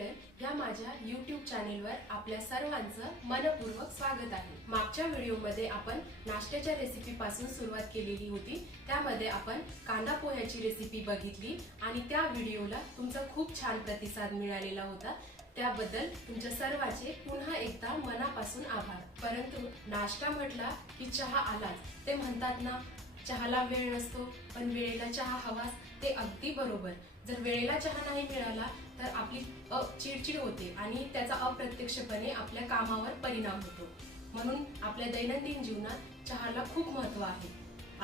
Capital या माझ्या YouTube चॅनेलवर आपल्या सर्वांचं मनपूर्वक स्वागत आहे। मागच्या व्हिडिओमध्ये आपण नाश्त्याच्या रेसिपी पासून सुरुवात केलेली होती। त्यामध्ये आपण कांदा पोह्याची रेसिपी बघितली आणि त्या व्हिडिओला तुमचा खूप छान प्रतिसाद मिळालेला होता। त्याबद्दल तुमच्या सर्वांचे पुन्हा एकदा मनापासून आभार। परंतु नाश्ता म्हटला की चहा आलाच। ते म्हणतात ना, चहाला वेळ नसतो पण वेळेला चहा हवाच। ते अगदी बरोबर। जर वेळेला चहा नाही मिळाला तर आपली चिडचिड होते आणि त्याचा अप्रत्यक्षपणे आपल्या कामावर परिणाम होतो। म्हणून आपल्या दैनंदिन जीवनात चहाला खूप महत्त्व आहे।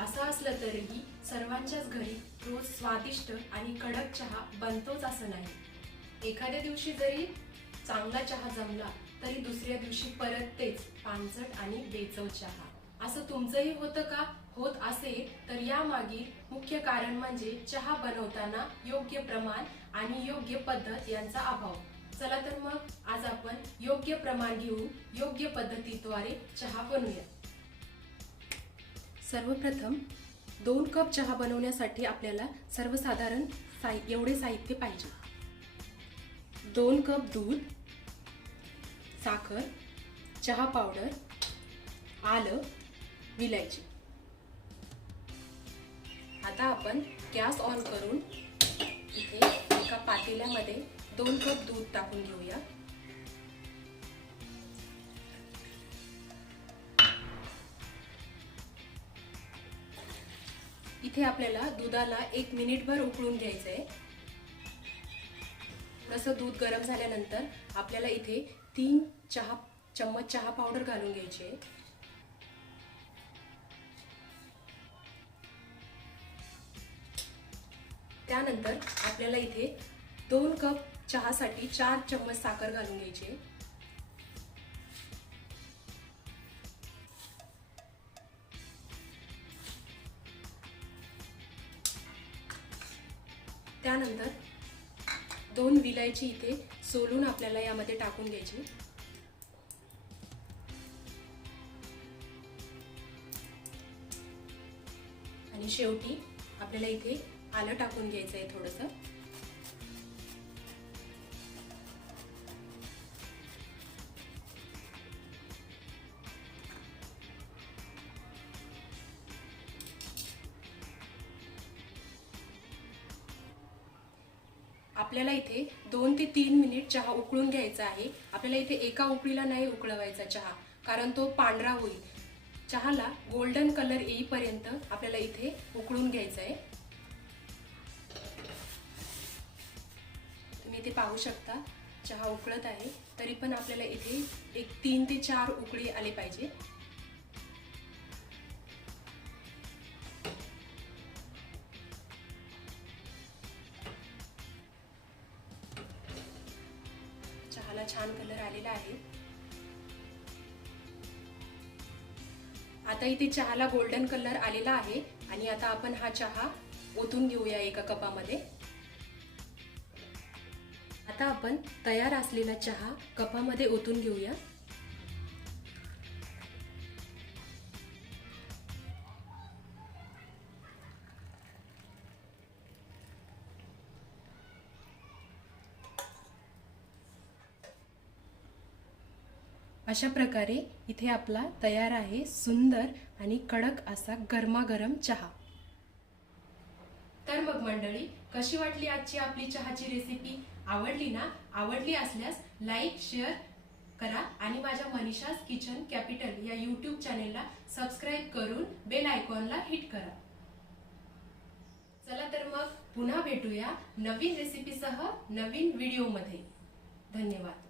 असं असलं तरीही सर्वांच्याच घरी रोज स्वादिष्ट आणि कडक चहा बनतोच असं नाही। एखाद्या दिवशी जरी चांगला चहा जमला तरी दुसऱ्या दिवशी परत तेच पानसट आणि बेचव चहा। असं तुमचंही होतं का? होत असेल तर यामागील मुख्य कारण म्हणजे चहा बनवताना योग्य प्रमाण आणि योग्य पद्धत यांचा अभाव। चला तर मग आज आपण योग्य प्रमाण घेऊन योग्य पद्धतीद्वारे चहा बनवूया। सर्वप्रथम 2 कप चहा बनवण्यासाठी आपल्याला सर्वसाधारण एवढे साहित्य पाहिजे। 2 कप दूध, साखर, चहा पावडर, आलं, विलायची। आता आपण गॅस ऑन करून इथे एका पातेल्यामध्ये 2 कप दूध टाकून घेऊया। इथे आपल्याला दुधाला 1 मिनिटभर उकळून घ्यायचंय। जसं दूध गरम झाल्यानंतर आपल्याला इथे 3 चम्मच चहा पावडर घालून घ्यायची आहे। त्यानंतर आपल्याला इथे 2 कप चहासाठी 4 चम्मच साखर घालून घ्यायची आहे। त्यानंतर 2 विलायची इथे सोलून आपल्याला यामध्ये टाकून घ्यायची। आणि शेवटी आपल्याला इथे आलं टाकून घ्यायचं आहे थोडंसं। आपल्याला इथे 2 ते 3 मिनिट चहा उकळून घ्यायचा आहे। आपल्याला इथे एका उकळीला नाही उकळवायचा चहा, कारण तो पांढरा होईल। चहाला गोल्डन कलर येईपर्यंत आपल्याला इथे उकळून घ्यायचं आहे। तुम्ही इथे पाहू शकता चहा उकळत आहे, तरी पण आपल्याला इथे एक 3 ते 4 उकळी आले पाहिजे। चहाला छान कलर आलेला आहे। आता इथे चहाला गोल्डन कलर आलेला आहे आणि आता आपण हा चहा ओतून घेऊया एका कपामध्ये। आता आपण तयार असलेला चहा कपामध्ये ओतून घेऊया। अशा प्रकारे इथे आपला तयार आहे सुंदर आणि कडक असा गरमागरम चहा। तर मग मंडळी, कशी वाटली आजची आपली चहाची रेसिपी? आवडली ना? आवडली असल्यास लाईक, शेअर करा आणि माझ्या मनीषाज किचन कॅपिटल या YouTube चॅनेलला सबस्क्राइब करून बेल आयकॉनला हिट करा। चला तर मग पुन्हा भेटूया नवीन रेसिपीसह नवीन व्हिडिओमध्ये। धन्यवाद।